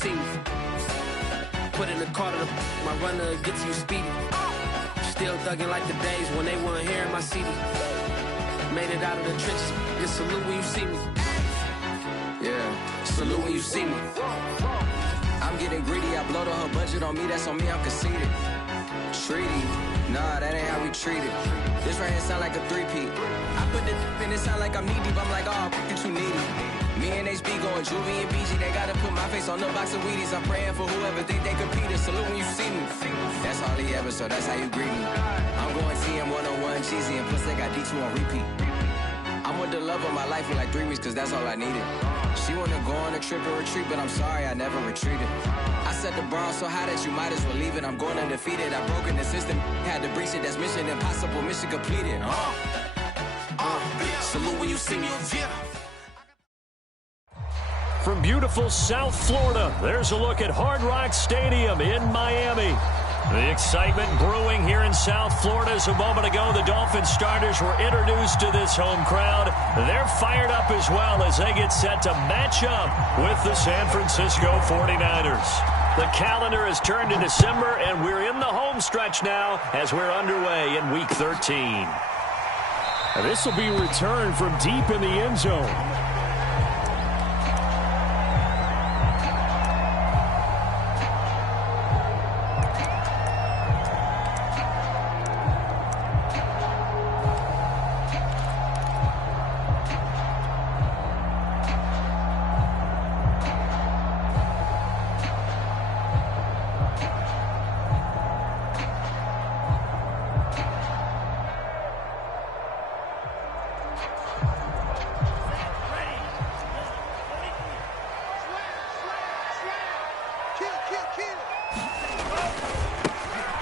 see me. Put in the car to my runner, get to you speedy. Still thugging like the days when they weren't here in my city. Made it out of the trenches, just salute when you see me. Yeah, salute when you see me. I'm getting greedy, I blow the whole budget on me, that's on me, I'm conceited. Treaty, nah, that ain't how we treat it. This right here sound like a three-peat. I put the in, it sound like I'm knee-deep, I'm like, oh, you too needy. Me and HB going Juvie and BG, they gotta put my face on the box of Wheaties. I'm praying for whoever think they compete. Salute when you see me. That's all he ever, so that's how you greet me. I'm going TM 101 cheesy, and plus they got D2 on repeat. I'm with the love of my life for like 3 weeks, cause that's all I needed. She wanna go on a trip and retreat, but I'm sorry, I never retreated. I set the bar so high that you might as well leave it. I'm going undefeated, I broken the system, had to breach it, that's mission impossible, mission completed. Salute when you see me. From beautiful South Florida, there's a look at Hard Rock Stadium in Miami. The excitement brewing here in South Florida as a moment ago the Dolphins starters were introduced to this home crowd. They're fired up as well as they get set to match up with the San Francisco 49ers. The calendar has turned to December, and we're in the home stretch now as we're underway in Week 13. And this will be a return from deep in the end zone.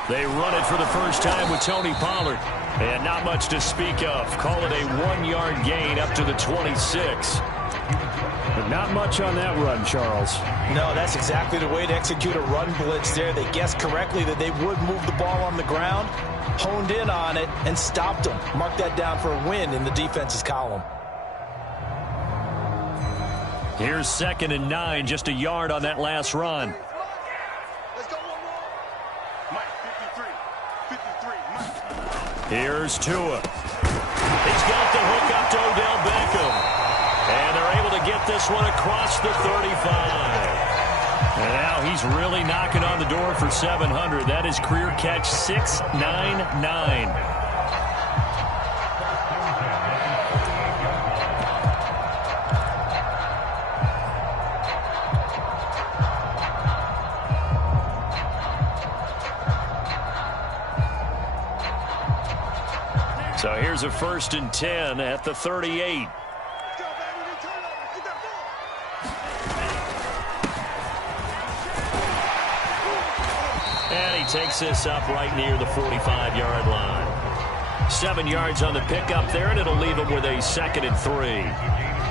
They run it for the first time with Tony Pollard. And not much to speak of. Call it a 1-yard gain up to the 26. But not much on that run, Charles. No, that's exactly the way to execute a run blitz there. They guessed correctly that they would move the ball on the ground, honed in on it, and stopped them. Mark that down for a win in the defense's column. Here's 2nd and 9, just a yard on that last run. Here's Tua. He's got the hook up to Odell Beckham. And they're able to get this one across the 35. And now he's really knocking on the door for 700. That is career catch 699. So here's a 1st and 10 at the 38. And he takes this up right near the 45-yard line. 7 yards on the pickup there, and it'll leave him with a 2nd and 3.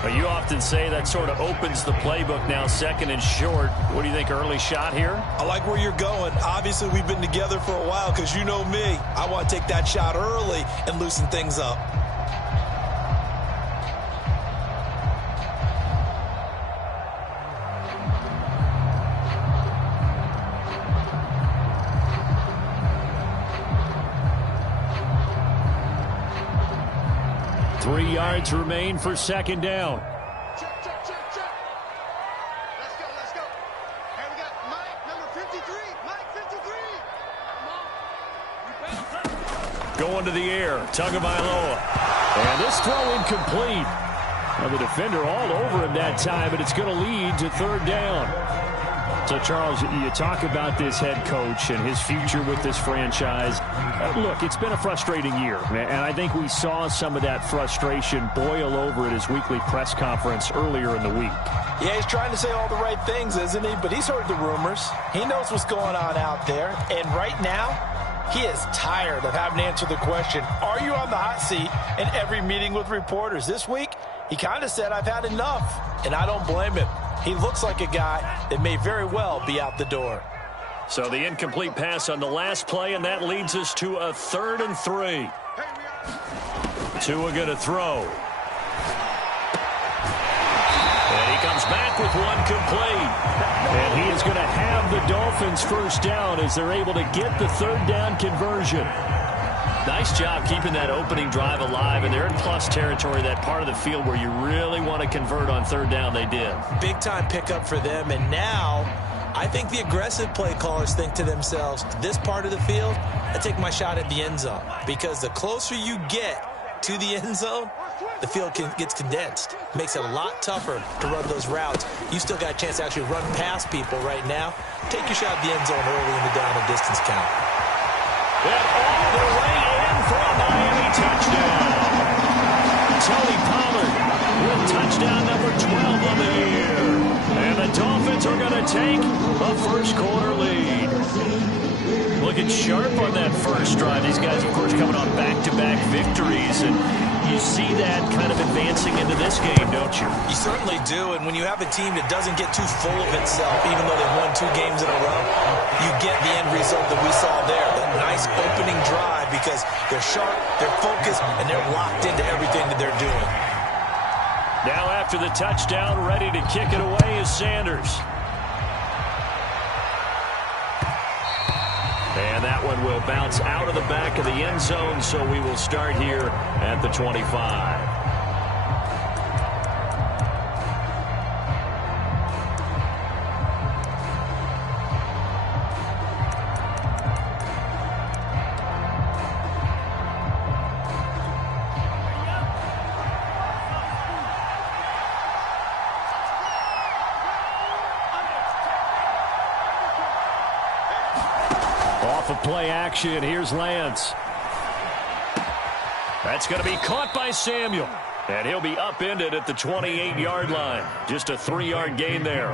But you often say that sort of opens the playbook now, 2nd and short. What do you think, early shot here? I like where you're going. Obviously, we've been together for a while because you know me. I want to take that shot early and loosen things up. Three yards remain for 2nd down. Check. Let's go. Here we got Mike, number 53. Mike, 53. Going to the air, Tagovailoa. And this throw incomplete. Now the defender all over him that time, but it's going to lead to 3rd down. So, Charles, you talk about this head coach and his future with this franchise. Look, it's been a frustrating year, and I think we saw some of that frustration boil over at his weekly press conference earlier in the week. Yeah, he's trying to say all the right things, isn't he? But he's heard the rumors. He knows what's going on out there. And right now, he is tired of having to answer the question, are you on the hot seat, in every meeting with reporters. This week, he kind of said, I've had enough, and I don't blame him. He looks like a guy that may very well be out the door. So the incomplete pass on the last play, and that leads us to a 3rd and 3. Tua going to throw. And he comes back with one complete. And he is Dolphins first down as they're able to get the third down conversion. Nice job keeping that opening drive alive, and they're in plus territory, that part of the field where you really want to convert on third down. They did. Big-time pickup for them, and now I think the aggressive play callers think to themselves, this part of the field, I take my shot at the end zone, because the closer you get to the end zone, the field gets condensed. Makes it a lot tougher to run those routes. You still got a chance to actually run past people right now. Take your shot at the end zone early in the down and distance count. And all the way in for a Miami touchdown. Tony Pollard with touchdown number 12 of the year. And the Dolphins are going to take a first-quarter lead. Looking sharp on that first drive. These guys, of course, coming on back-to-back victories. And you see that kind of advancing into this game, don't you? You certainly do, and when you have a team that doesn't get too full of itself, even though they've won 2 games in a row, you get the end result that we saw there, that nice opening drive, because they're sharp, they're focused, and they're locked into everything that they're doing. Now after the touchdown, ready to kick it away is Sanders. And that one will bounce out of the back of the end zone, so we will start here at the 25. Off of play action, here's Lance. That's going to be caught by Samuel. And he'll be upended at the 28-yard line. Just a 3-yard gain there.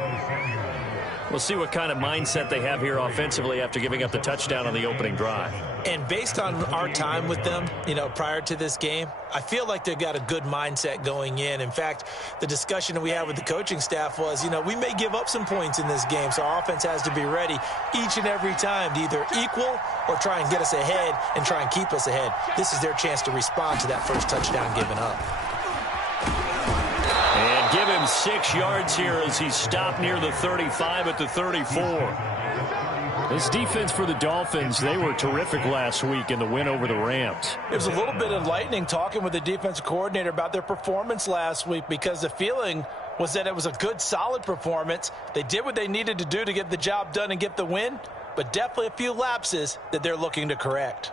We'll see what kind of mindset they have here offensively after giving up the touchdown on the opening drive. And based on our time with them, prior to this game, I feel like they've got a good mindset going in. In fact, the discussion that we had with the coaching staff was, we may give up some points in this game, so our offense has to be ready each and every time to either equal or try and get us ahead and try and keep us ahead. This is their chance to respond to that first touchdown given up. And give him 6 yards here as he stopped near the 35 at the 34. This defense for the Dolphins, they were terrific last week in the win over the Rams. It was a little bit enlightening talking with the defensive coordinator about their performance last week, because the feeling was that it was a good, solid performance. They did what they needed to do to get the job done and get the win, but definitely a few lapses that they're looking to correct.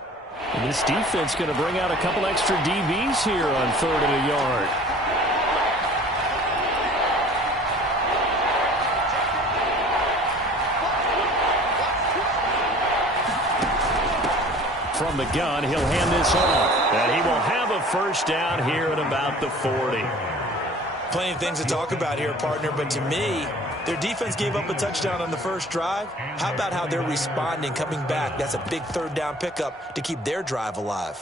And this defense going to bring out a couple extra DBs here on 3rd and a yard. From the gun, he'll hand this off. And he will have a first down here at about the 40. Plenty of things to talk about here, partner, but to me, their defense gave up a touchdown on the first drive. How about how they're responding, coming back? That's a big 3rd down pickup to keep their drive alive.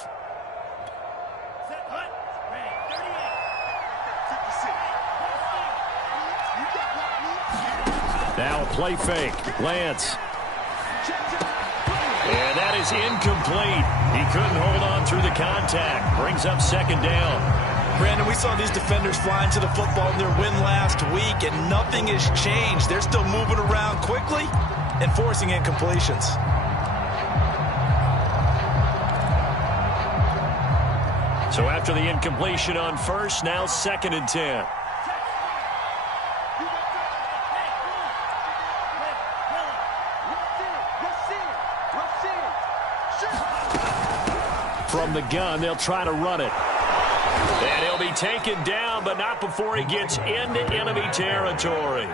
Now a play fake. Lance. And that is incomplete. He couldn't hold on through the contact. Brings up 2nd down. Brandon, we saw these defenders flying to the football in their win last week, and nothing has changed. They're still moving around quickly and forcing incompletions. So after the incompletion on first, now 2nd and 10. From the gun, they'll try to run it. And he'll be taken down, but not before he gets into enemy territory.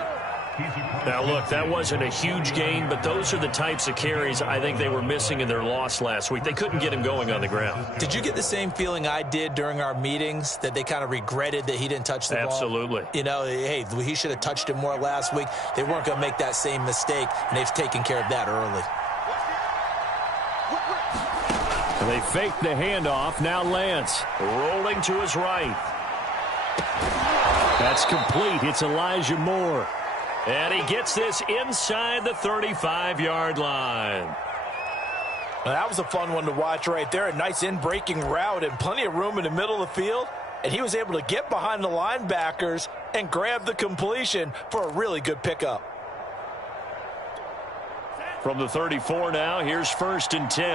Now, look, that wasn't a huge gain, but those are the types of carries I think they were missing in their loss last week. They couldn't get him going on the ground. Did you get the same feeling I did during our meetings, that they kind of regretted that he didn't touch the ball? Absolutely. Hey, he should have touched it more last week. They weren't going to make that same mistake, and they've taken care of that early. They fake the handoff. Now Lance rolling to his right. That's complete. It's Elijah Moore. And he gets this inside the 35-yard line. Now, that was a fun one to watch right there. A nice in-breaking route and plenty of room in the middle of the field. And he was able to get behind the linebackers and grab the completion for a really good pickup. From the 34 now, here's 1st and 10.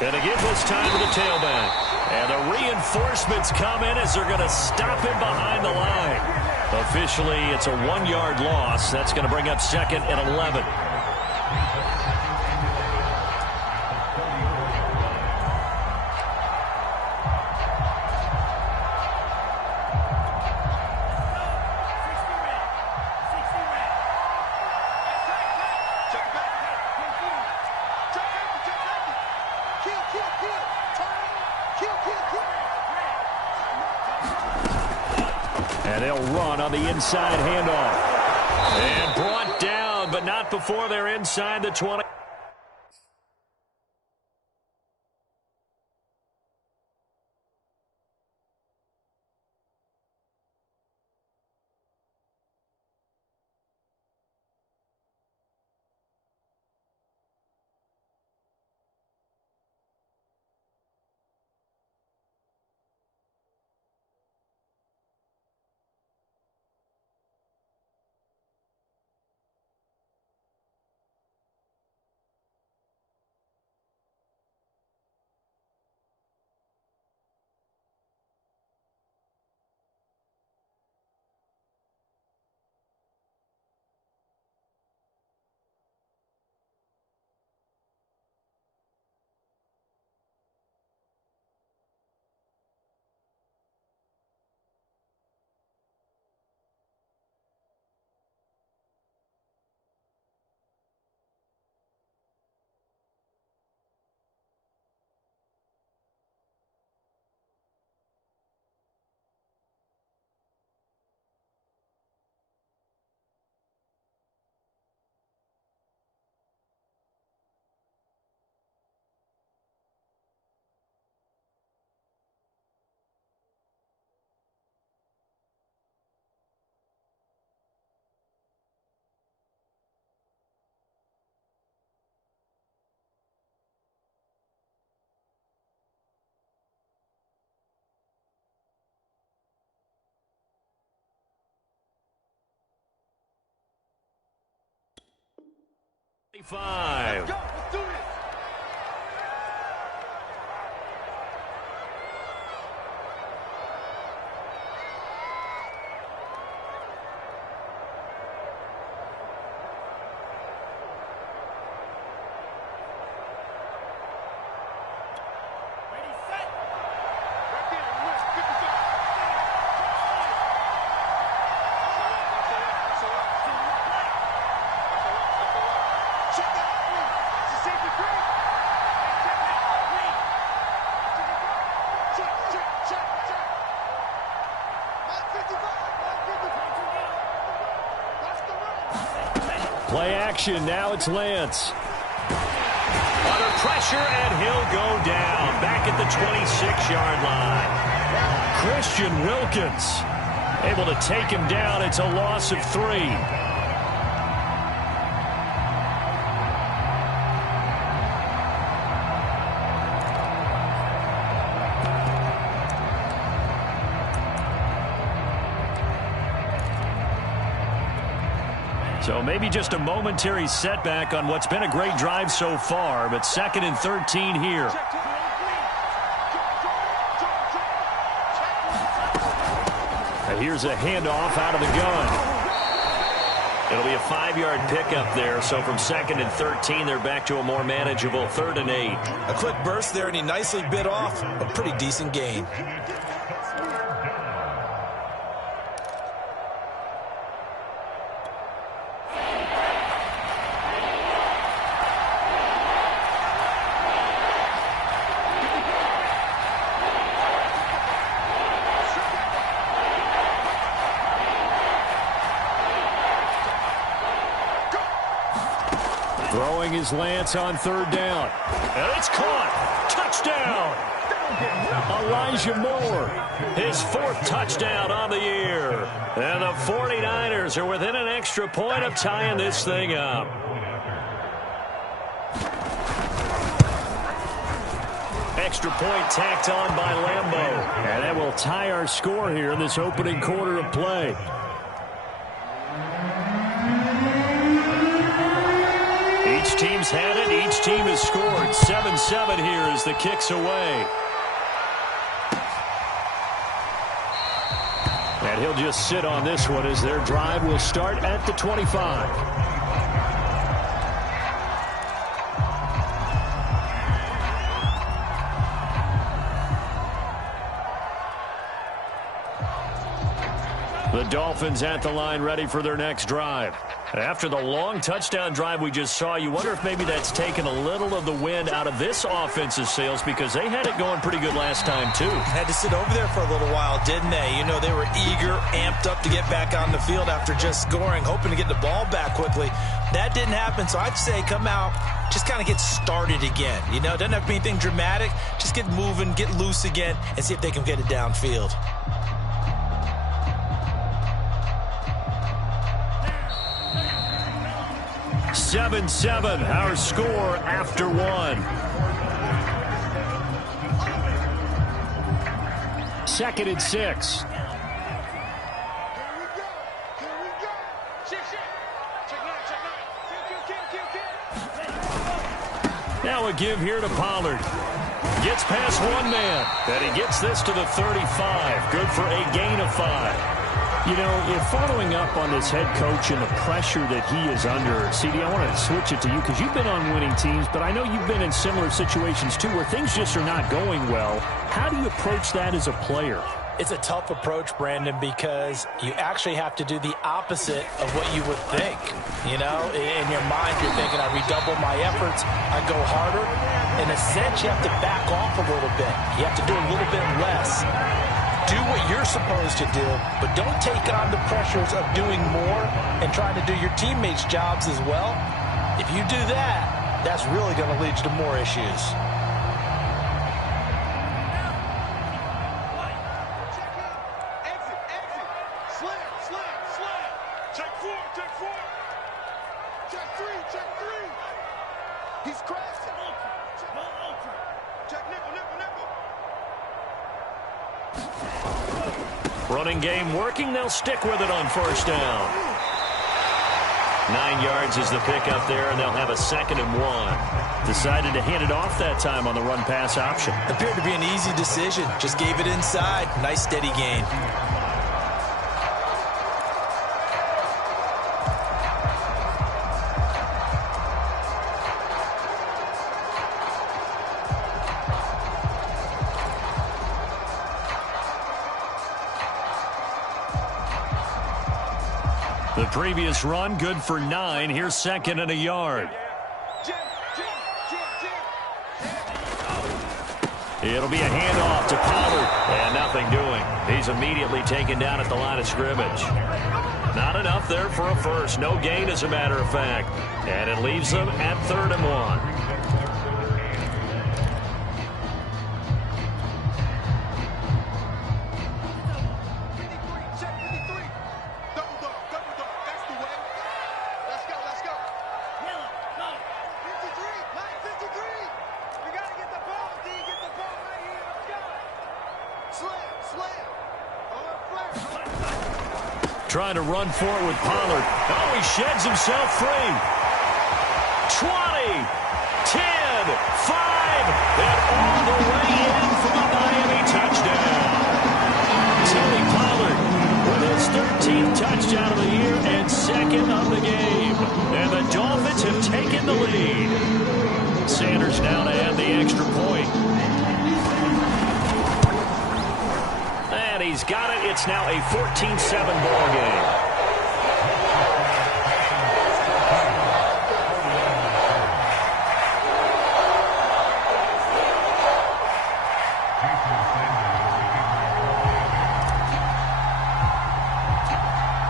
And again this time to the tailback. And the reinforcements come in as they're going to stop him behind the line. Officially, it's a 1-yard loss. That's going to bring up 2nd and 11. And they'll run on the inside handoff. And brought down, but not before they're inside the 20. Let's go. Let's do this. Play action. Now it's Lance. Under pressure, and he'll go down. Back at the 26-yard line. Christian Wilkins able to take him down. It's a loss of 3. So maybe just a momentary setback on what's been a great drive so far, but 2nd and 13 here. And here's a handoff out of the gun. It'll be a 5-yard pickup there, so from 2nd and 13, they're back to a more manageable 3rd and 8. A quick burst there, and he nicely bit off a pretty decent gain. Throwing his Lance on 3rd down. And it's caught. Touchdown. Elijah Moore. His 4th touchdown on the year. And the 49ers are within an extra point of tying this thing up. Extra point tacked on by Lambeau. And that will tie our score here in this opening quarter of play. Each team's had it. Each team has scored. 7-7 here as the kick's away. And he'll just sit on this one as their drive will start at the 25. The Dolphins at the line ready for their next drive. After the long touchdown drive we just saw, you wonder if maybe that's taken a little of the wind out of this offense's sails because they had it going pretty good last time too. Had to sit over there for a little while, didn't they? You know, they were eager, amped up to get back on the field after just scoring, hoping to get the ball back quickly. That didn't happen, so I'd say come out, just kind of get started again. You know, doesn't have to be anything dramatic. Just get moving, get loose again, and see if they can get it downfield. Seven, our score after one. Second and 6. Here we go. Check nine. Now a give here to Pollard. Gets past one man. And he gets this to the 35. Good for a gain of 5. You know, if following up on this head coach and the pressure that he is under, CD, I want to switch it to you because you've been on winning teams, but I know you've been in similar situations too where things just are not going well. How do you approach that as a player? It's a tough approach, Brandon, because you actually have to do the opposite of what you would think. You know, in your mind, you're thinking, I redouble my efforts, I go harder. In a sense, you have to back off a little bit. You have to do a little bit less. Do what you're supposed to do, but don't take on the pressures of doing more and trying to do your teammates' jobs as well. If you do that, that's really going to lead you to more issues. Running game working. They'll stick with it on first down. 9 yards is the pickup there, and they'll have a 2nd and 1. Decided to hand it off that time on the run-pass option. Appeared to be an easy decision. Just gave it inside. Nice steady gain. The previous run, good for 9. Here's 2nd and a yard. It'll be a handoff to Pollard. And nothing doing. He's immediately taken down at the line of scrimmage. Not enough there for a first. No gain, as a matter of fact. And it leaves them at 3rd and 1. Trying to run for it with Pollard. Oh, he sheds himself free. 20, 10, 5, and all the way in for the Miami touchdown. Tony Pollard with his 13th touchdown of the year and 2nd of the game. And the Dolphins have taken the lead. Sanders now to add the extra point. And he's got it. It's now a 14-7 ball game.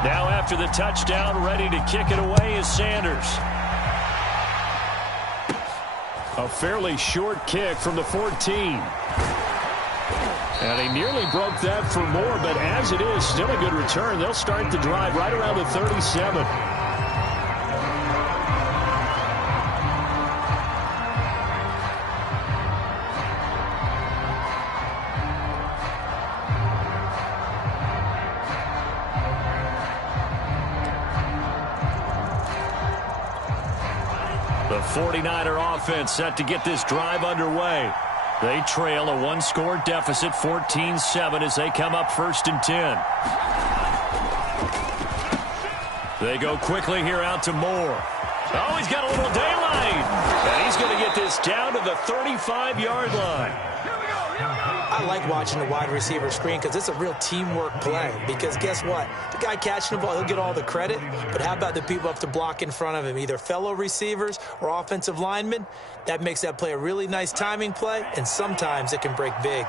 Now after the touchdown, ready to kick it away is Sanders. A fairly short kick from the 14. And he nearly broke that for more, but as it is, still a good return. They'll start the drive right around the 37. The 49er offense set to get this drive underway. They trail a one-score deficit, 14-7, as they come up 1st and 10. They go quickly here out to Moore. Oh, he's got a little daylight. And he's going to get this down to the 35-yard line. I like watching the wide receiver screen because it's a real teamwork play. Because guess what? The guy catching the ball, he'll get all the credit. But how about the people up to block in front of him, either fellow receivers or offensive linemen? That makes that play a really nice timing play, and sometimes it can break big.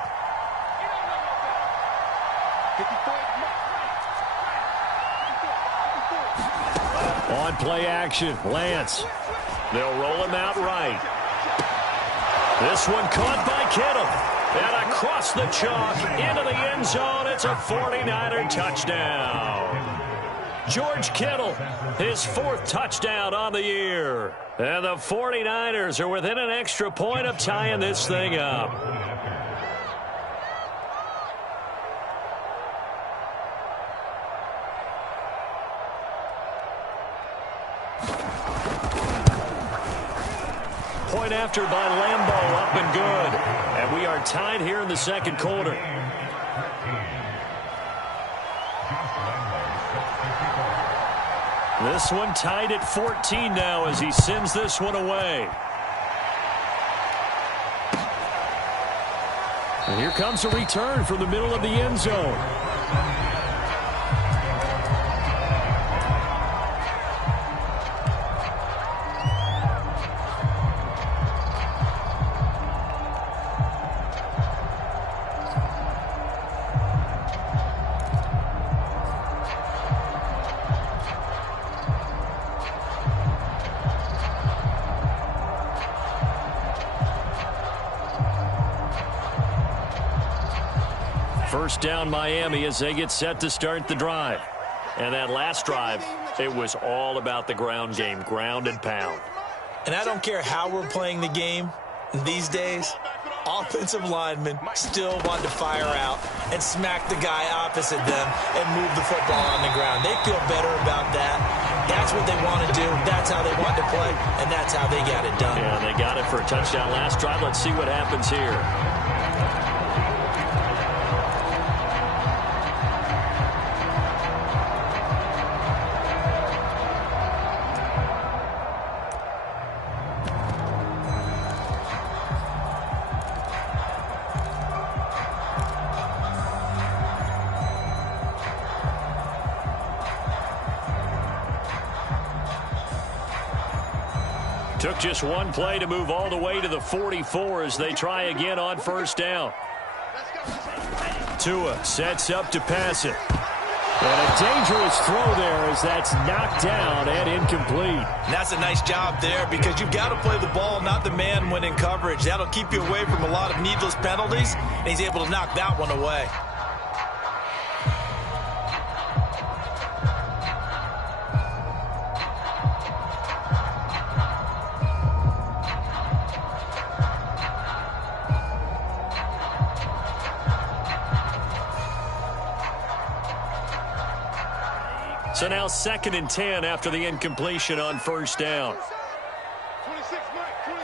On play action, Lance. They'll roll him out right. This one caught by Kittle. And across the chalk, into the end zone, it's a 49er touchdown. George Kittle, his 4th touchdown on the year. And the 49ers are within an extra point of tying this thing up. Point after by Lambeau, up and good. And we are tied here in the second quarter. This one tied at 14 now as he sends this one away. And here comes a return from the middle of the end zone. First down Miami as they get set to start the drive. And that last drive, it was all about the ground game, ground and pound. And I don't care how we're playing the game these days, offensive linemen still want to fire out and smack the guy opposite them and move the football on the ground. They feel better about that. That's what they want to do. That's how they want to play, and that's how they got it done. Yeah, they got it for a touchdown last drive. Let's see what happens here. Took just one play to move all the way to the 44 as they try again on first down. Tua sets up to pass it. And a dangerous throw there as that's knocked down and incomplete. And that's a nice job there because you've got to play the ball, not the man when in coverage. That'll keep you away from a lot of needless penalties, and he's able to knock that one away. So now 2nd and 10 after the incompletion on first down. 26 Mike. Heavy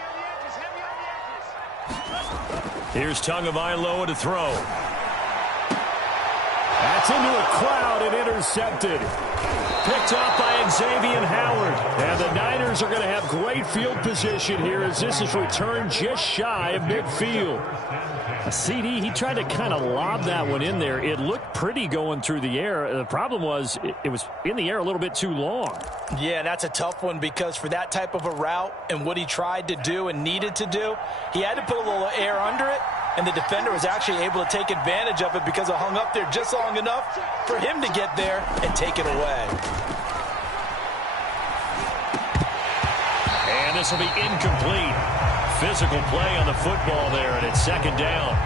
on the edges. Here's Tagovailoa to throw. That's into a crowd and intercepted. Picked off by Xavier Howard. And the Niners are going to have great field position here as this is returned just shy of midfield. A CD, he tried to kind of lob that one in there. It looked pretty going through the air. The problem was it was in the air a little bit too long. Yeah, that's a tough one because for that type of a route and what he tried to do and needed to do, he had to put a little air under it, and the defender was actually able to take advantage of it because it hung up there just long enough for him to get there and take it away. And this will be incomplete. Physical play on the football there, and it's 2nd down.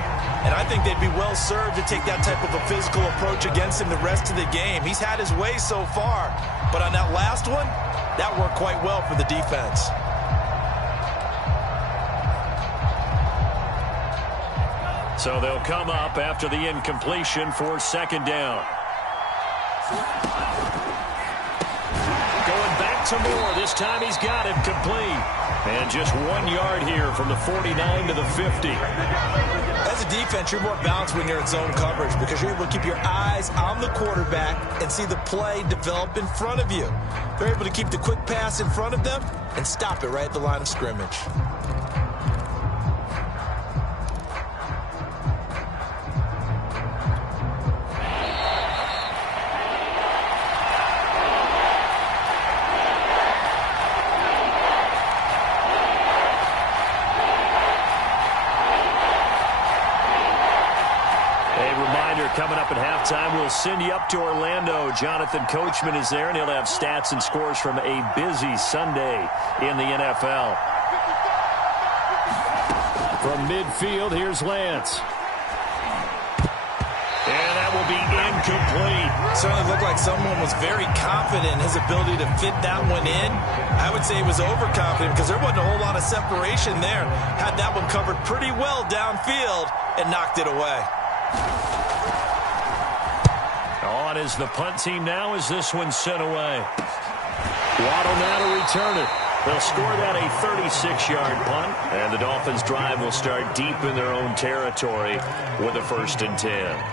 And I think they'd be well served to take that type of a physical approach against him the rest of the game. He's had his way so far, but on that last one, that worked quite well for the defense. So they'll come up after the incompletion for 2nd down. Going back to Moore. This time he's got it complete. And just 1 yard here from the 49 to the 50. As a defense, you're more balanced when you're in zone coverage because you're able to keep your eyes on the quarterback and see the play develop in front of you. They're able to keep the quick pass in front of them and stop it right at the line of scrimmage. Coming up at halftime, we'll send you up to Orlando. Jonathan Coachman is there, and he'll have stats and scores from a busy Sunday in the NFL. From midfield, here's Lance. And that will be incomplete. Certainly looked like someone was very confident in his ability to fit that one in. I would say he was overconfident because there wasn't a whole lot of separation there. Had that one covered pretty well downfield and knocked it away. On is the punt team now as this one's sent away. Waddle now to return it. They'll score that a 36-yard punt, and the Dolphins' drive will start deep in their own territory with a 1st and 10.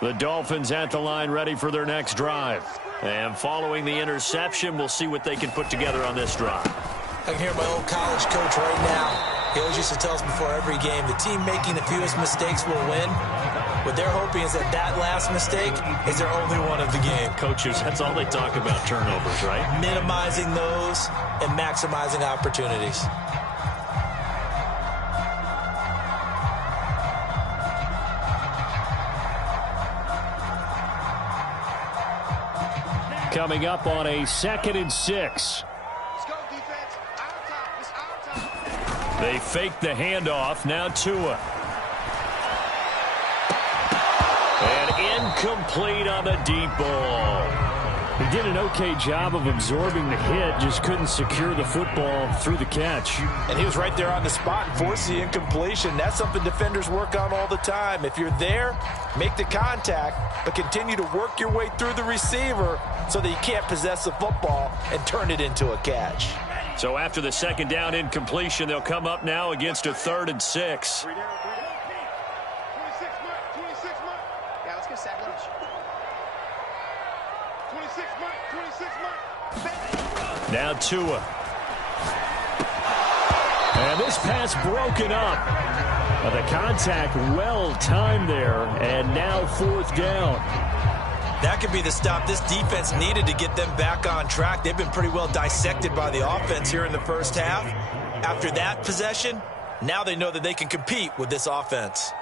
The Dolphins at the line ready for their next drive. And following the interception, we'll see what they can put together on this drive. I can hear my old college coach right now. He always used to tell us before every game, the team making the fewest mistakes will win. What they're hoping is that that last mistake is their only one of the game. Coaches, that's all they talk about, turnovers, right? Minimizing those and maximizing opportunities. Coming up on a 2nd and 6. Let's go, defense. Our time. It's our time. They fake the handoff. Now Tua. And incomplete on the deep ball. He did an okay job of absorbing the hit, just couldn't secure the football through the catch. And he was right there on the spot and forced the incompletion. That's something defenders work on all the time. If you're there, make the contact, but continue to work your way through the receiver so that you can't possess the football and turn it into a catch. So after the 2nd down incompletion, they'll come up now against a 3rd and 6. 26 mark. 26 mark. Yeah, let's go sack lunch. 26 mark. 26 mark. Now Tua. And this pass broken up. The contact well timed there, and now 4th down. That could be the stop this defense needed to get them back on track. They've been pretty well dissected by the offense here in the first half. After that possession, now they know that they can compete with this offense.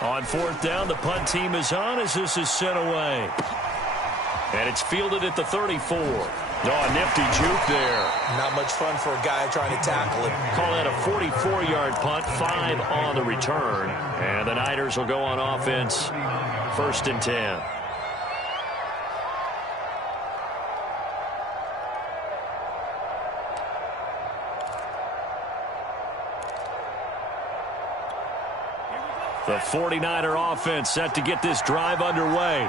On 4th down, the punt team is on as this is sent away. And it's fielded at the 34. Oh, nifty juke there. Not much fun for a guy trying to tackle it. Call that a 44-yard punt, 5 on the return. And the Niners will go on offense, 1st and 10. The 49er offense set to get this drive underway.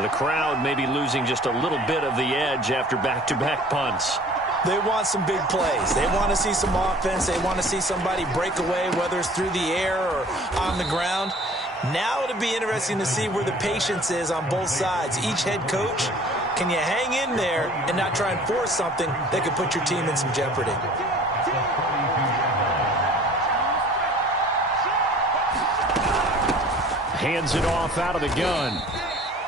The crowd may be losing just a little bit of the edge after back-to-back punts. They want some big plays. They want to see some offense. They want to see somebody break away, whether it's through the air or on the ground. Now it'll be interesting to see where the patience is on both sides. Each head coach, can you hang in there and not try and force something that could put your team in some jeopardy? Hands it off out of the gun.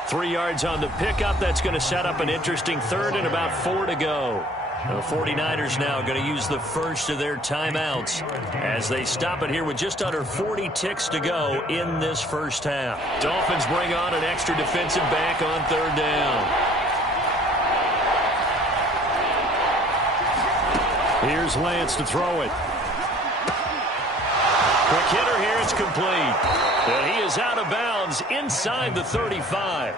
3 yards on the pickup. That's going to set up an interesting 3rd and about 4 to go. The 49ers now going to use the first of their timeouts as they stop it here with just under 40 ticks to go in this first half. Dolphins bring on an extra defensive back on 3rd down. Here's Lance to throw it. Quick hitter here, it's complete. And he is out of bounds inside the 35.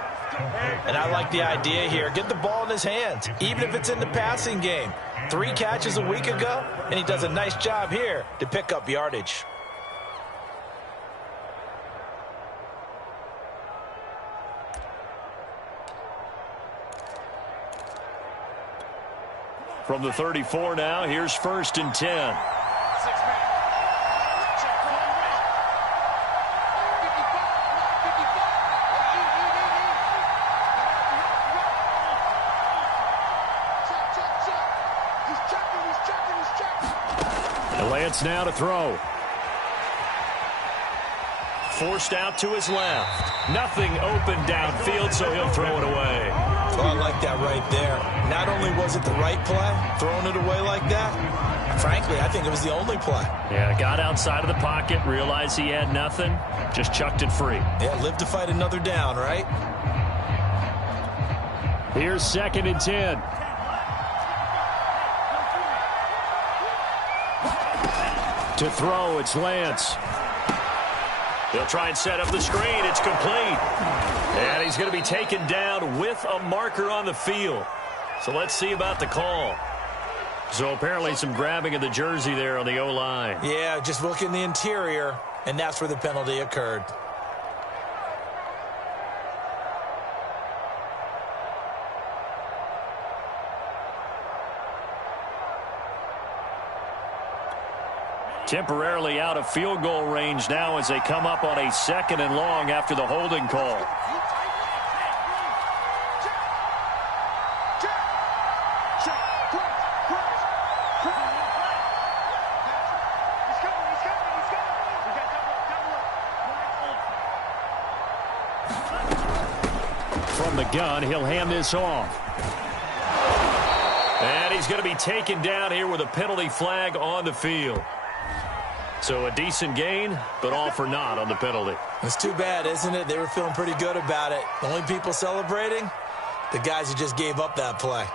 And I like the idea here. Get the ball in his hands, even if it's in the passing game. 3 catches a week ago, and he does a nice job here to pick up yardage. From the 34 now, here's 1st and 10. Lance now to throw. Forced out to his left. Nothing open downfield, so he'll throw it away. Oh, I like that right there. Not only was it the right play, throwing it away like that, frankly, I think it was the only play. Yeah, got outside of the pocket, realized he had nothing, just chucked it free. Yeah, live to fight another down, right? Here's 2nd and 10. To throw, it's Lance. He'll try and set up the screen. It's complete. And he's going to be taken down with a marker on the field. So let's see about the call. So apparently some grabbing of the jersey there on the O-line. Yeah, just look in the interior, and that's where the penalty occurred. Temporarily out of field goal range now as they come up on a 2nd and long after the holding call. From the gun, he'll hand this off. And he's going to be taken down here with a penalty flag on the field. So a decent gain, but all for naught on the penalty. It's too bad, isn't it? They were feeling pretty good about it. The only people celebrating, the guys who just gave up that play.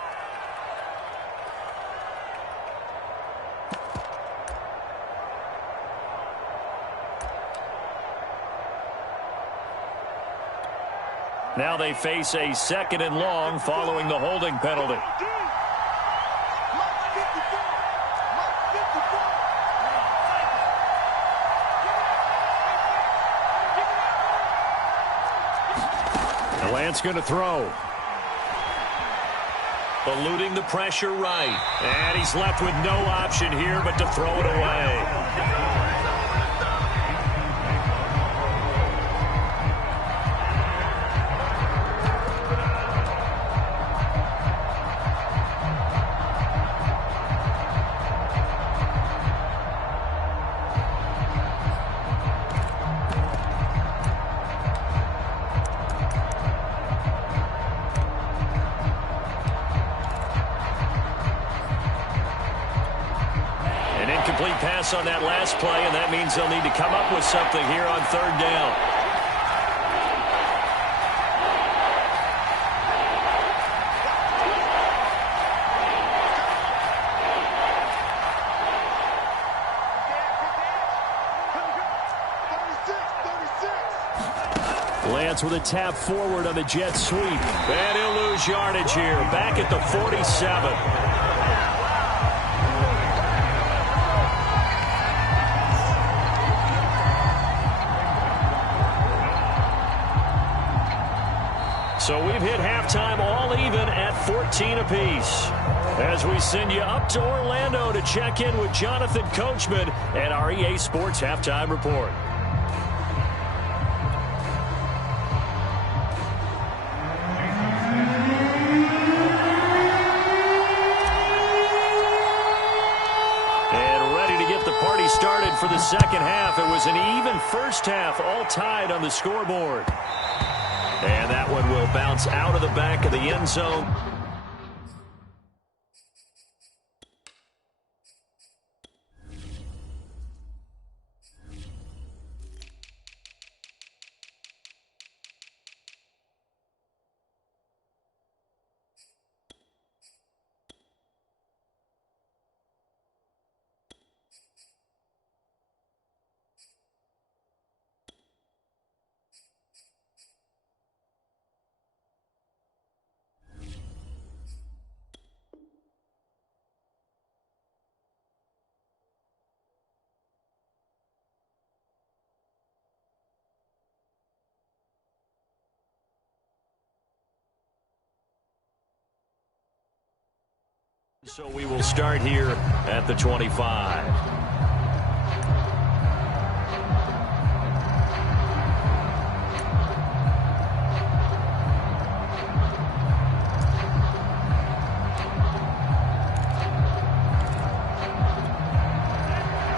Now they face a 2nd and long following the holding penalty. Lance going to throw. Eluding the pressure right. And he's left with no option here but to throw it away. Incomplete pass on that last play, and that means they'll need to come up with something here on 3rd down. Lance with a tap forward on the jet sweep. And he'll lose yardage here, back at the 47. So we've hit halftime all even at 14 apiece. As we send you up to Orlando to check in with Jonathan Coachman and our EA Sports Halftime Report. And ready to get the party started for the 2nd half. It was an even first half, all tied on the scoreboard. And that one will bounce out of the back of the end zone. So we will start here at the 25.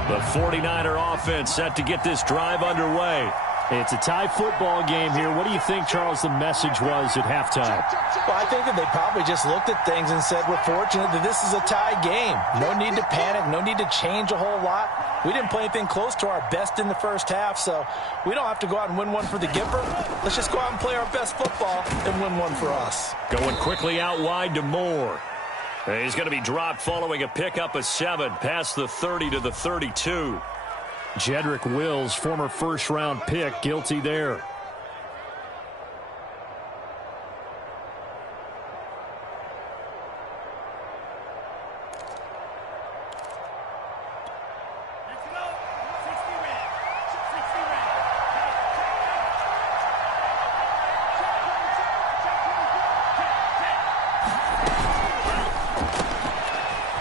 The 49er offense set to get this drive underway. It's a tie football game here. What do you think, Charles, the message was at halftime? Well, I think that they probably just looked at things and said, we're fortunate that this is a tie game. No need to panic. No need to change a whole lot. We didn't play anything close to our best in the first half, so we don't have to go out and win one for the Gipper. Let's just go out and play our best football and win one for us. Going quickly out wide to Moore. He's going to be dropped following a pickup of 7 past the 30 to the 32. Jedrick Wills, former first-round pick, guilty there.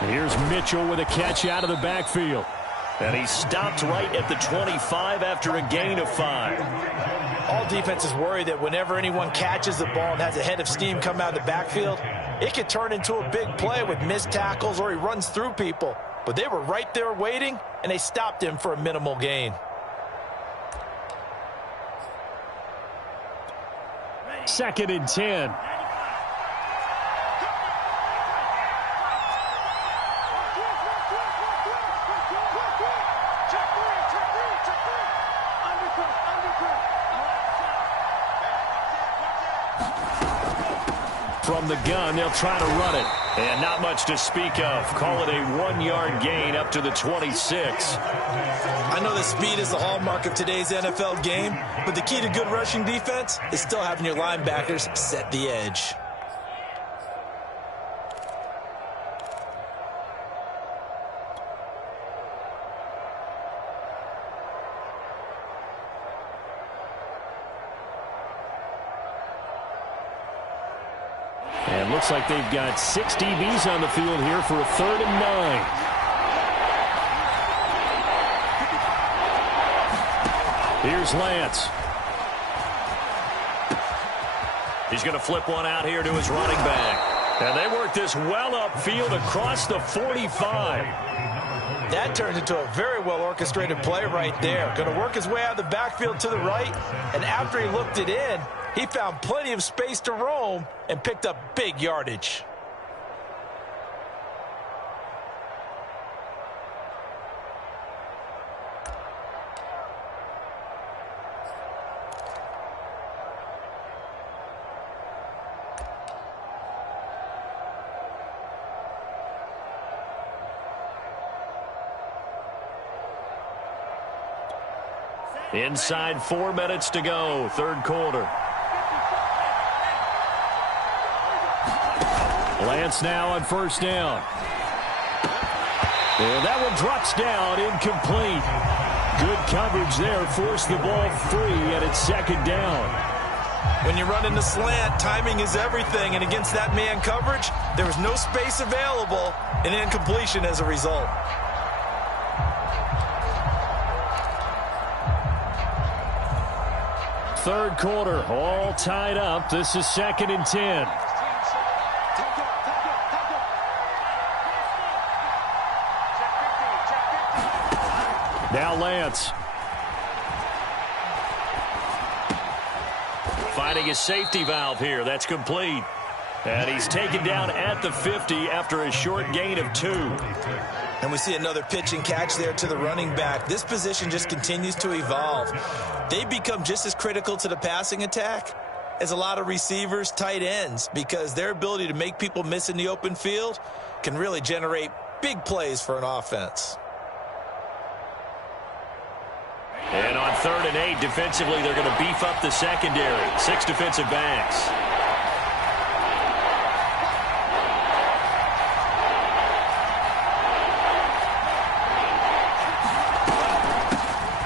Here's Mitchell with a catch out of the backfield. And he stopped right at the 25 after a gain of 5. All defenses worry that whenever anyone catches the ball and has a head of steam come out of the backfield, it could turn into a big play with missed tackles or he runs through people. But they were right there waiting, and they stopped him for a minimal gain. Second and 10. From the gun, they'll try to run it. And not much to speak of. Call it a 1-yard gain up to the 26. I know that speed is the hallmark of today's NFL game, but the key to good rushing defense is still having your linebackers set the edge. And looks like they've got 6 DBs on the field here for a 3rd and 9. Here's Lance. He's going to flip one out here to his running back. And they work this well upfield across the 45. That turns into a very well-orchestrated play right there. Going to work his way out of the backfield to the right, and after he looked it in, he found plenty of space to roam and picked up big yardage. Inside 4 minutes to go, 3rd quarter. Lance now on 1st down. And that one drops down, incomplete. Good coverage there, forced the ball free, and it's 2nd down. When you're running the slant, timing is everything, and against that man coverage, there was no space available, and incompletion as a result. Third quarter, all tied up. This is 2nd and 10. Now Lance. Finding a safety valve here. That's complete. And he's taken down at the 50 after a short gain of 2. And we see another pitch and catch there to the running back. This position just continues to evolve. They become just as critical to the passing attack as a lot of receivers, tight ends, because their ability to make people miss in the open field can really generate big plays for an offense. And on 3rd and 8, defensively, they're going to beef up the secondary. 6 defensive backs.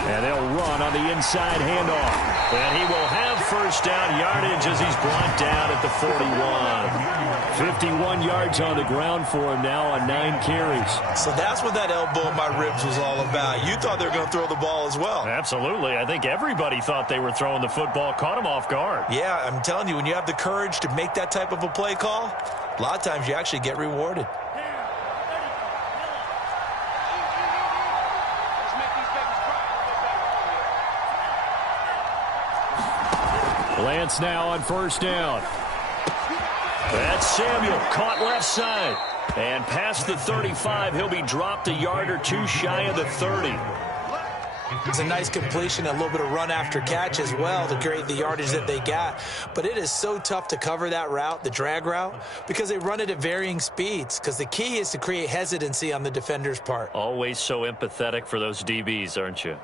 And they'll run on the inside handoff. And he will have first down yardage as he's brought down at the 41. 51 yards on the ground for him now on 9 carries. So that's what that elbow in my ribs was all about. You thought they were going to throw the ball as well. Absolutely. I think everybody thought they were throwing the football, caught him off guard. Yeah, I'm telling you, when you have the courage to make that type of a play call, a lot of times you actually get rewarded. Lance now on first down. That's Samuel, caught left side. And past the 35, he'll be dropped a yard or two shy of the 30. It's a nice completion, a little bit of run after catch as well to create the yardage that they got. But it is so tough to cover that route, the drag route, because they run it at varying speeds. Because the key is to create hesitancy on the defender's part. Always so empathetic for those DBs, aren't you?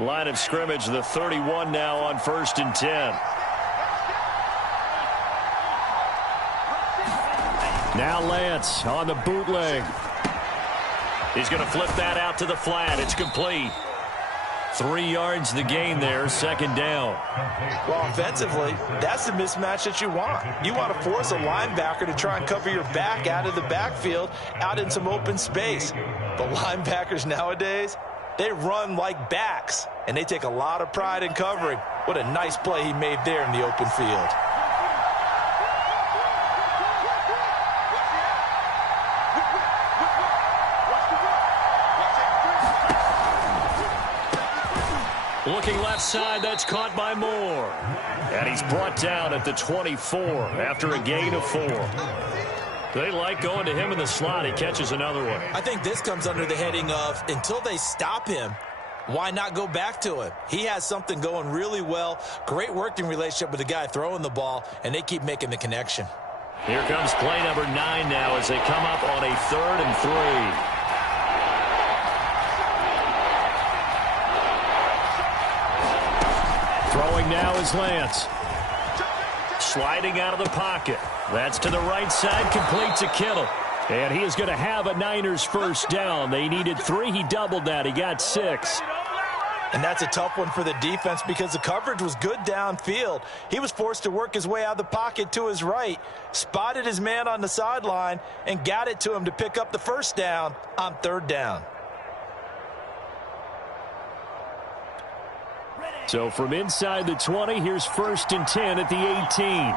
Line of scrimmage, the 31 now on 1st and 10. Now Lance on the bootleg. He's going to flip that out to the flat. It's complete. 3 yards the gain there, second down. Well, offensively, that's the mismatch that you want. You want to force a linebacker to try and cover your back out of the backfield, out in some open space. The linebackers nowadays, they run like backs, and they take a lot of pride in covering. What a nice play he made there in the open field. Looking left side, that's caught by Moore. And he's brought down at the 24 after a gain of 4. They like going to him in the slot. He catches another one. I think this comes under the heading of, until they stop him, why not go back to him? He has something going really well. Great working relationship with the guy throwing the ball, and they keep making the connection. Here comes play number 9 now as they come up on a 3rd and 3. Throwing now is Lance. Sliding out of the pocket. That's to the right side, complete to Kittle. And he is going to have a Niners first down. They needed 3. He doubled that. He got 6. And that's a tough one for the defense because the coverage was good downfield. He was forced to work his way out of the pocket to his right, spotted his man on the sideline, and got it to him to pick up the first down on 3rd down. So from inside the 20, here's 1st and 10 at the 18.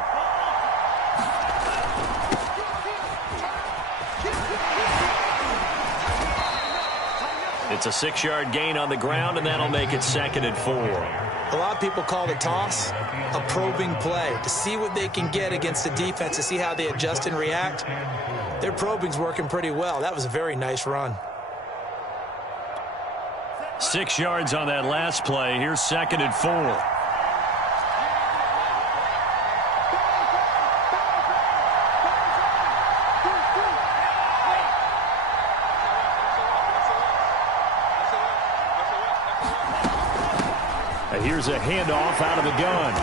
It's a 6-yard gain on the ground, and that'll make it 2nd and 4. A lot of people call the toss a probing play to see what they can get against the defense, to see how they adjust and react. Their probing's working pretty well. That was a very nice run. 6 yards on that last play. Here's 2nd and 4. Here's a handoff out of the gun.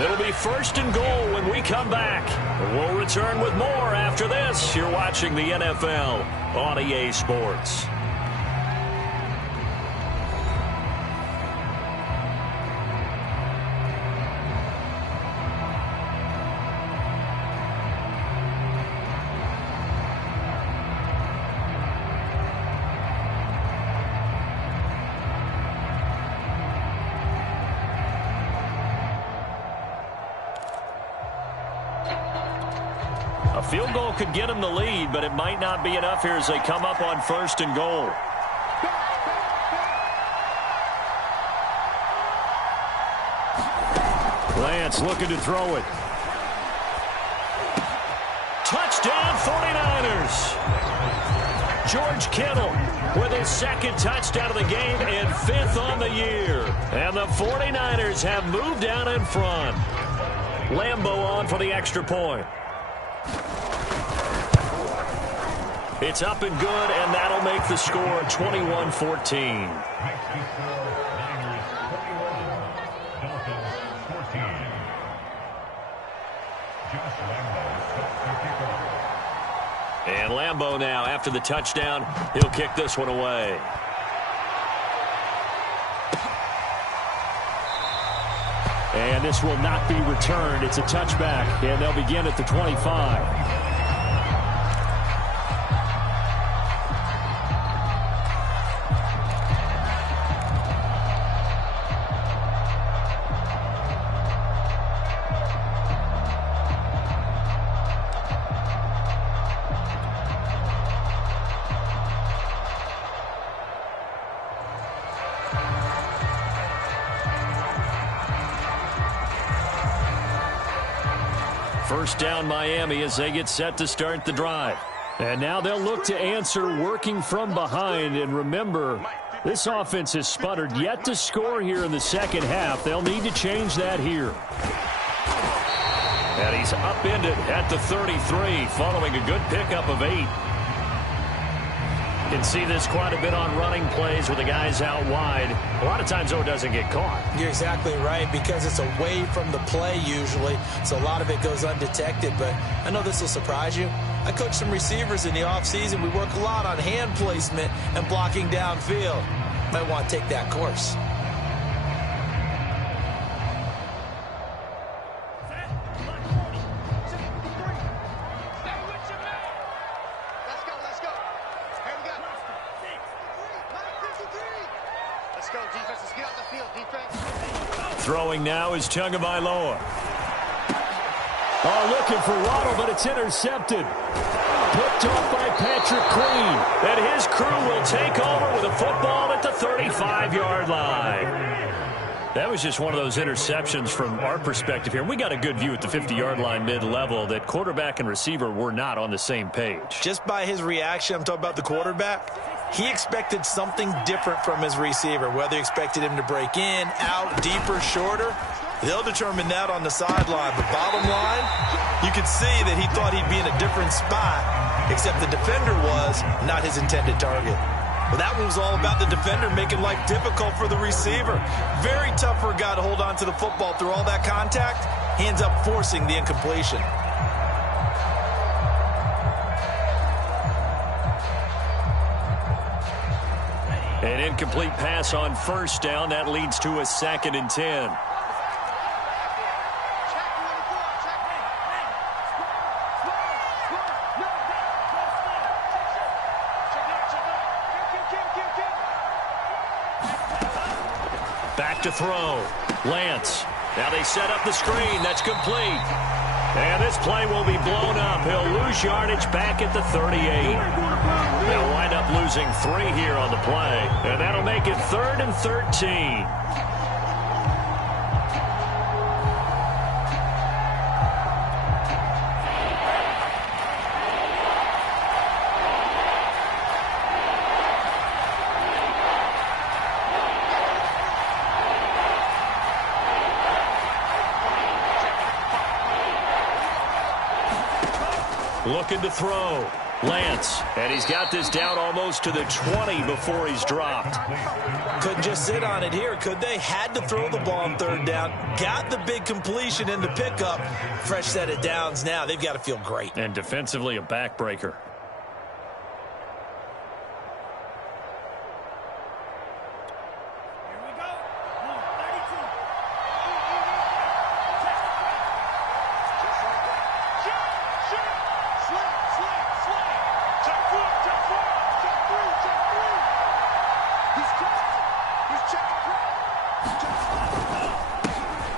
It'll be 1st and goal when we come back. We'll return with more after this. You're watching the NFL on EA Sports. A field goal could get them the lead, but it might not be enough here as they come up on 1st and goal. Lance looking to throw it. Touchdown 49ers. George Kittle with his 2nd touchdown of the game and 5th on the year. And the 49ers have moved out in front. Lambeau on for the extra point. It's up and good, and that'll make the score 21-14. And Lambeau now, after the touchdown, he'll kick this one away. And this will not be returned. It's a touchback, and they'll begin at the 25. First down Miami as they get set to start the drive. And now they'll look to answer working from behind. And remember, this offense has sputtered yet to score here in the second half. They'll need to change that here. And he's upended at the 33 following a good pickup of 8. You can see this quite a bit on running plays with the guys out wide. A lot of times, though, it doesn't get caught. You're exactly right, because it's away from the play usually, so a lot of it goes undetected. But I know this will surprise you. I coach some receivers in the offseason. We work a lot on hand placement and blocking downfield. Might want to take that course. Throwing now is Tagovailoa. Oh, looking for Waddle, but it's intercepted. Picked off by Patrick Queen. And his crew will take over with a football at the 35-yard line. That was just one of those interceptions from our perspective here. We got a good view at the 50-yard line mid-level that quarterback and receiver were not on the same page. Just by his reaction, I'm talking about the quarterback, he expected something different from his receiver, whether he expected him to break in, out, deeper, shorter. They'll determine that on the sideline. But bottom line, you could see that he thought he'd be in a different spot, except the defender was not his intended target. Well, that one was all about the defender making life difficult for the receiver. Very tough for a guy to hold on to the football through all that contact. He ends up forcing the incompletion. An incomplete pass on first down. That leads to a 2nd and 10. Back to throw. Lance. Now they set up the screen. That's complete. And this play will be blown up. He'll lose yardage back at the 38. They'll wind up losing 3 here on the play. And that'll make it 3rd and 13. Looking to throw. Lance. And he's got this down almost to the 20 before he's dropped. Couldn't just sit on it here, could they? Had to throw the ball on 3rd down. Got the big completion in the pickup. Fresh set of downs now. They've got to feel great. And defensively, a backbreaker.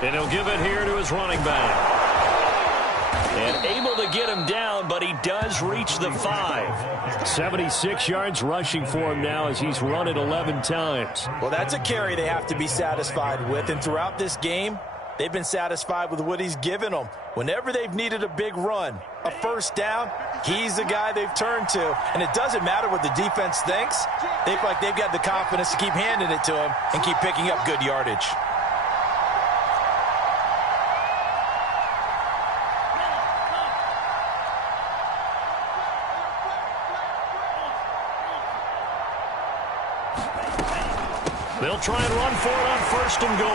And he'll give it here to his running back. And able to get him down, but he does reach the 5. 76 yards rushing for him now as he's run it 11 times. Well, that's a carry they have to be satisfied with. And throughout this game, they've been satisfied with what he's given them. Whenever they've needed a big run, a first down, he's the guy they've turned to. And it doesn't matter what the defense thinks. They feel like they've got the confidence to keep handing it to him and keep picking up good yardage. They'll try and run for it on 1st and goal.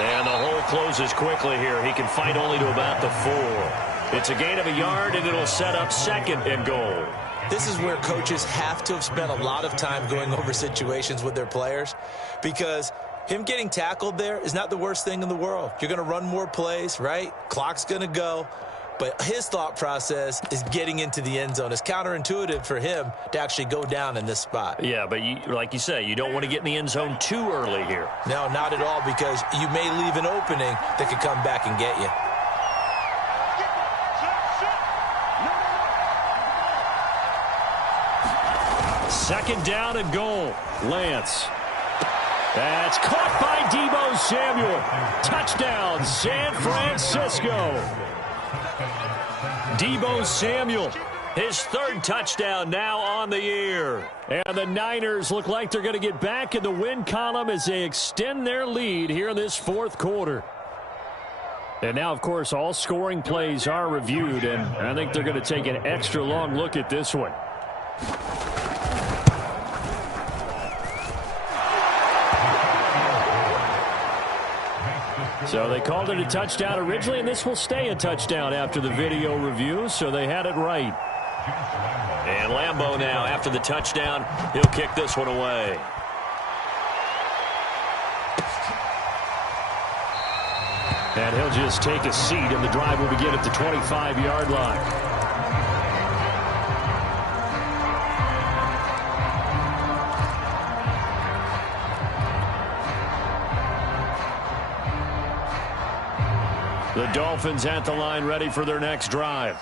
And the hole closes quickly here. He can fight only to about the 4. It's a gain of a yard, and it'll set up 2nd and goal. This is where coaches have to have spent a lot of time going over situations with their players, because him getting tackled there is not the worst thing in the world. You're going to run more plays, right? Clock's going to go. But his thought process is getting into the end zone. It's counterintuitive for him to actually go down in this spot. Yeah, but like you say, you don't want to get in the end zone too early here. No, not at all, because you may leave an opening that could come back and get you. Second down and goal. Lance. That's caught by Deebo Samuel. Touchdown, San Francisco. Deebo Samuel, his 3rd touchdown now on the year. And the Niners look like they're going to get back in the win column as they extend their lead here in this 4th quarter. And now, of course, all scoring plays are reviewed, and I think they're going to take an extra long look at this one. So they called it a touchdown originally, and this will stay a touchdown after the video review, so they had it right. And Lambeau now, after the touchdown, he'll kick this one away. And he'll just take a seat, and the drive will begin at the 25-yard line. The Dolphins at the line ready for their next drive.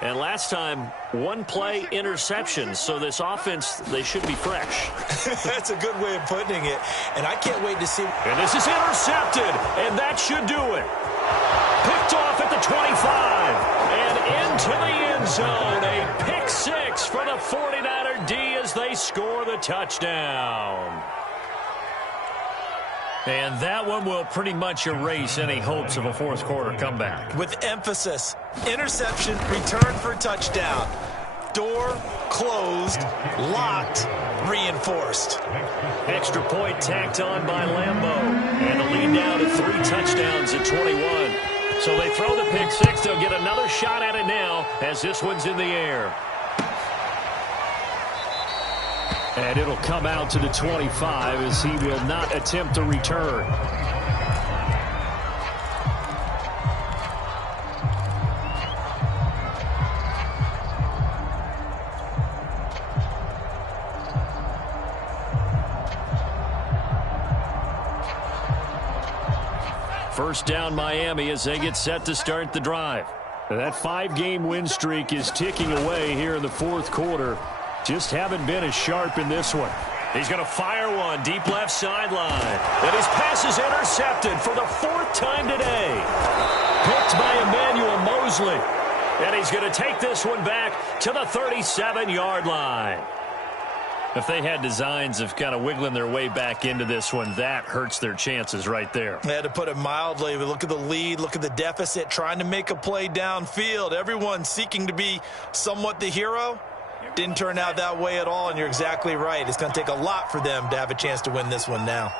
And last time, 1 play interception, so this offense, they should be fresh. That's a good way of putting it, and I can't wait to see. And this is intercepted, and that should do it. Picked off at the 25, and into the end zone. A pick 6 for the 49er D as they score the touchdown. And that one will pretty much erase any hopes of a 4th quarter comeback. With emphasis, interception, return for touchdown. Door closed, locked, reinforced. Extra point tacked on by Lambeau. And the lead now to 3 touchdowns at 21. So they throw the pick 6. They'll get another shot at it now as this one's in the air. And it'll come out to the 25 as he will not attempt to return. First down Miami as they get set to start the drive. That 5-game win streak is ticking away here in the 4th quarter. Just haven't been as sharp in this one. He's going to fire one deep left sideline. And his pass is intercepted for the 4th time today. Picked by Emmanuel Mosley. And he's going to take this one back to the 37-yard line. If they had designs of kind of wiggling their way back into this one, that hurts their chances right there. They had to put it mildly. But look at the lead. Look at the deficit. Trying to make a play downfield. Everyone seeking to be somewhat the hero. Didn't turn out that way at all, and you're exactly right. It's going to take a lot for them to have a chance to win this one now.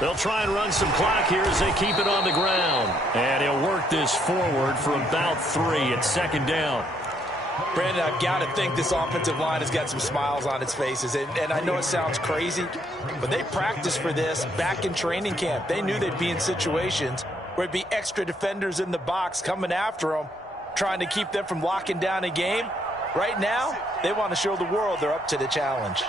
They'll try and run some clock here as they keep it on the ground. And he'll work this forward for about 3 at 2nd down. Brandon, I've got to think this offensive line has got some smiles on its faces. And I know it sounds crazy, but they practiced for this back in training camp. They knew they'd be in situations where it'd be extra defenders in the box coming after them, trying to keep them from locking down a game. Right now, they want to show the world they're up to the challenge.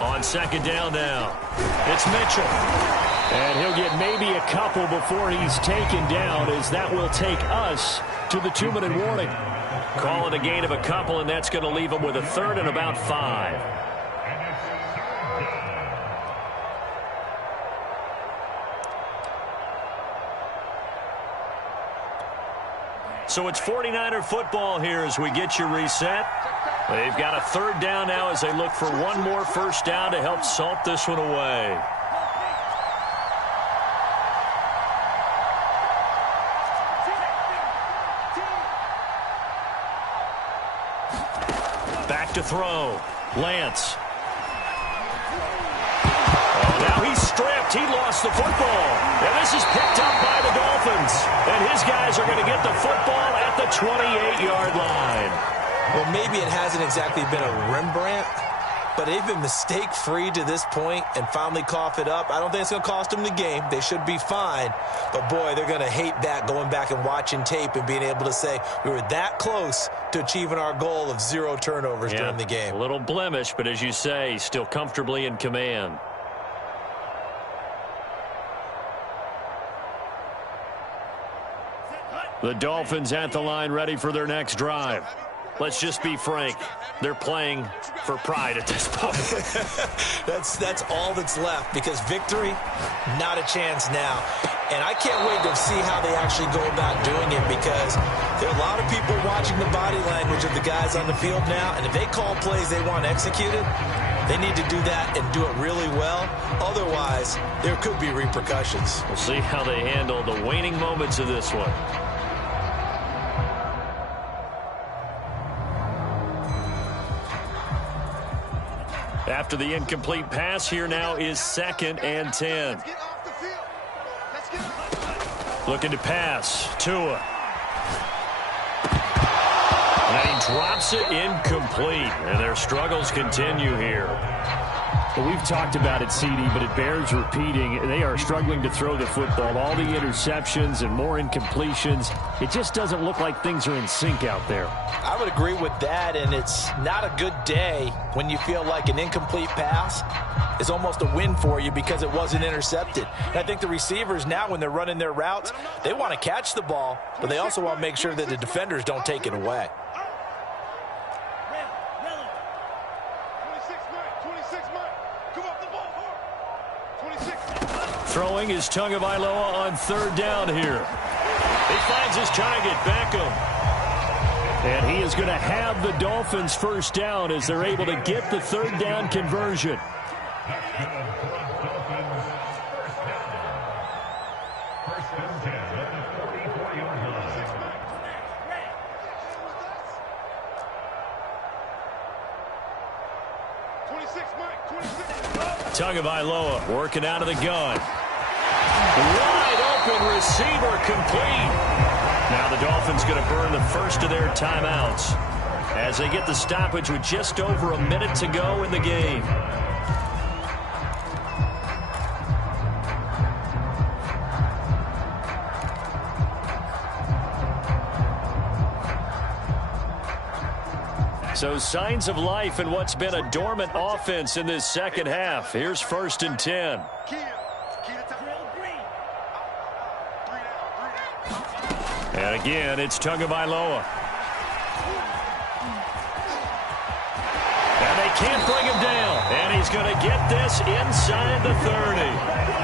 On 2nd down now, it's Mitchell. And he'll get maybe a couple before he's taken down, as that will take us to the 2-minute warning. Calling a gain of a couple, and that's going to leave him with a 3rd and about 5. So it's 49er football here as we get you reset. They've got a 3rd down now as they look for one more first down to help salt this one away. back to throw. Lance. Oh, now he's stripped. He lost the football. And this is picked up by the Dolphins. And his guys are going to get the football at the 28-yard line. Well, maybe it hasn't exactly been a Rembrandt, but they've been mistake-free to this point and finally cough it up. I don't think it's going to cost them the game. They should be fine. But, boy, they're going to hate that, going back and watching tape and being able to say we were that close to achieving our goal of 0 turnovers during the game. A little blemish, but as you say, still comfortably in command. The Dolphins at the line, ready for their next drive. Let's just be frank. They're playing for pride at this point. That's all that's left, because victory, not a chance now. And I can't wait to see how they actually go about doing it, because there are a lot of people watching the body language of the guys on the field now, and if they call plays they want executed, they need to do that and do it really well. Otherwise, there could be repercussions. We'll see how they handle the waning moments of this one. After the incomplete pass, here now is 2nd and 10. Looking to pass. Tua. And he drops it incomplete. And their struggles continue here. Well, we've talked about it, CD, but it bears repeating. They are struggling to throw the football. All the interceptions and more incompletions. It just doesn't look like things are in sync out there. I would agree with that, and it's not a good day when you feel like an incomplete pass is almost a win for you because it wasn't intercepted. And I think the receivers now, when they're running their routes, they want to catch the ball, but they also want to make sure that the defenders don't take it away. Throwing is Tagovailoa on 3rd down here. He finds his target, Beckham. And he is going to have the Dolphins' 1st down as they're able to get the 3rd down conversion. Tagovailoa working out of the gun. Wide open receiver complete. Now the Dolphins going to burn the first of their timeouts as they get the stoppage with just over a minute to go in the game. So signs of life in what's been a dormant offense in this 2nd half. Here's 1st and 10. And again, it's Tagovailoa. And they can't bring him down. And he's going to get this inside the 30.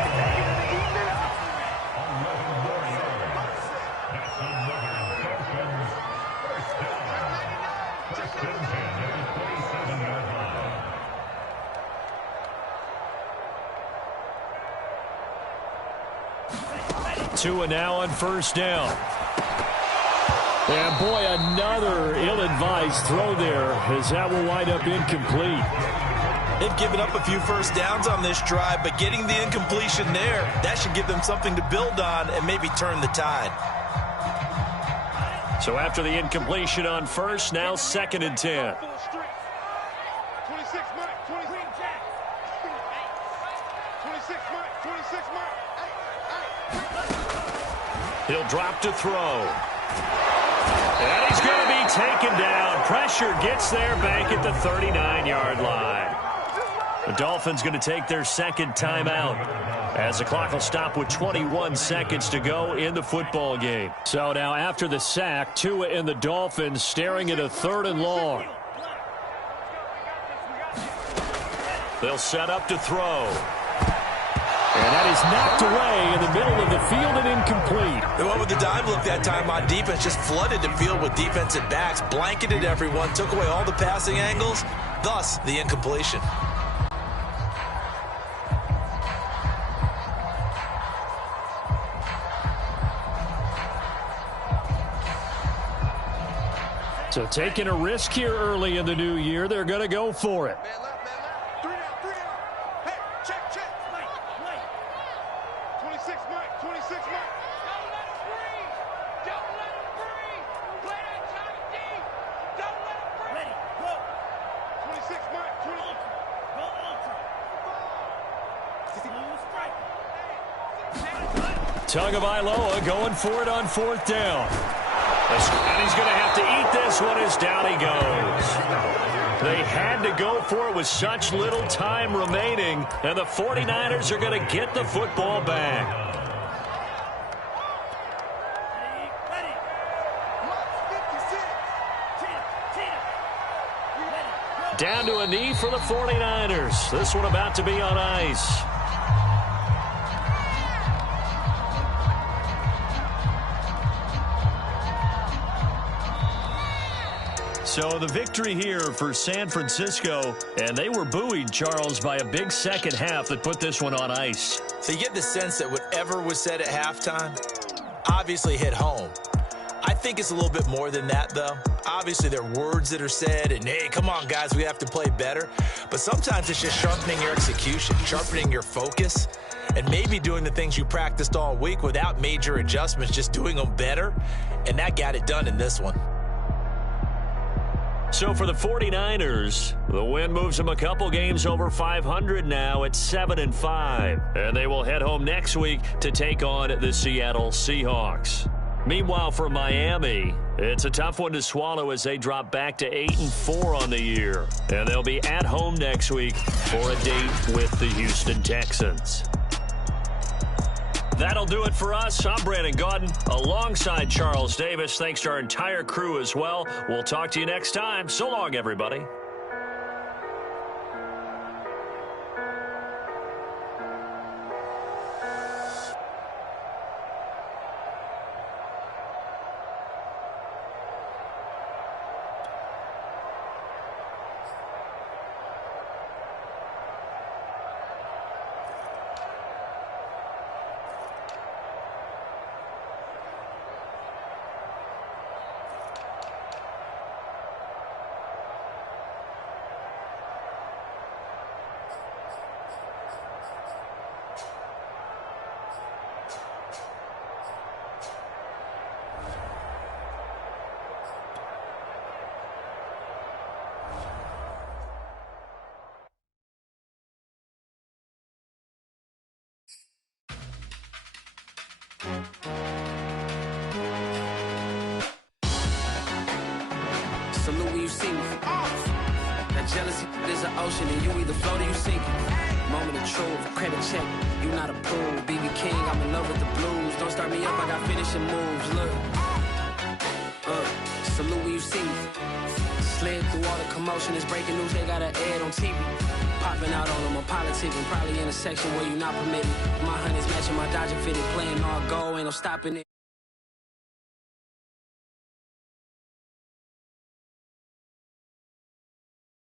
2 now on 1st down. And boy, another ill-advised throw there as that will wind up incomplete. They've given up a few 1st downs on this drive, but getting the incompletion there, that should give them something to build on and maybe turn the tide. So after the incompletion on 1st, now 2nd and 10. He'll drop to throw. And he's going to be taken down. Pressure gets there back at the 39-yard line. The Dolphins going to take their 2nd timeout as the clock will stop with 21 seconds to go in the football game. So now after the sack, Tua and the Dolphins staring at a 3rd and long. They'll set up to throw. And that is knocked away in the middle of the field and incomplete. The one with the dime look that time on defense just flooded the field with defensive backs, blanketed everyone, took away all the passing angles, thus the incompletion. So taking a risk here early in the new year, they're going to go for it. Man left, man left. 3 down, 3 down. Hey, check. Mike. 26, Mike. 26, Mike. Don't let him breathe. Don't let him breathe. Play that tight deep. Don't let him breathe. Ready, go. 26, Mike. 20. Go ultra. Smooth strike. Tagovailoa going for it on 4th down. And he's going to have to eat this one as down he goes. They had to go for it with such little time remaining, and the 49ers are going to get the football back. Down to a knee for the 49ers. This one about to be on ice. So the victory here for San Francisco, and they were buoyed, Charles, by a big second half that put this one on ice. So you get the sense that whatever was said at halftime obviously hit home. I think it's a little bit more than that, though. Obviously, there are words that are said, and, hey, come on, guys, we have to play better. But sometimes it's just sharpening your execution, sharpening your focus, and maybe doing the things you practiced all week without major adjustments, just doing them better. And that got it done in this one. So for the 49ers, the win moves them a couple games over 500 now at 7-5. And they will head home next week to take on the Seattle Seahawks. Meanwhile, for Miami, it's a tough one to swallow as they drop back to 8-4 on the year. And they'll be at home next week for a date with the Houston Texans. That'll do it for us. I'm Brandon Gaudin alongside Charles Davis. Thanks to our entire crew as well. We'll talk to you next time. So long, everybody. Salute when you see me. That jealousy is an ocean, and you either float or you sink. Moment of truth, credit check. You not approved. BB King, I'm in love with the blues. Don't start me up, I got finishing moves. Look. Salute when you see me. Slid through all the commotion. It's breaking news, they got an ad on TV. Popping out on them, I'm politicking. Probably in a section where you not permitted. My honey's matching my Dodger fitted. Playing all go, ain't no stopping it.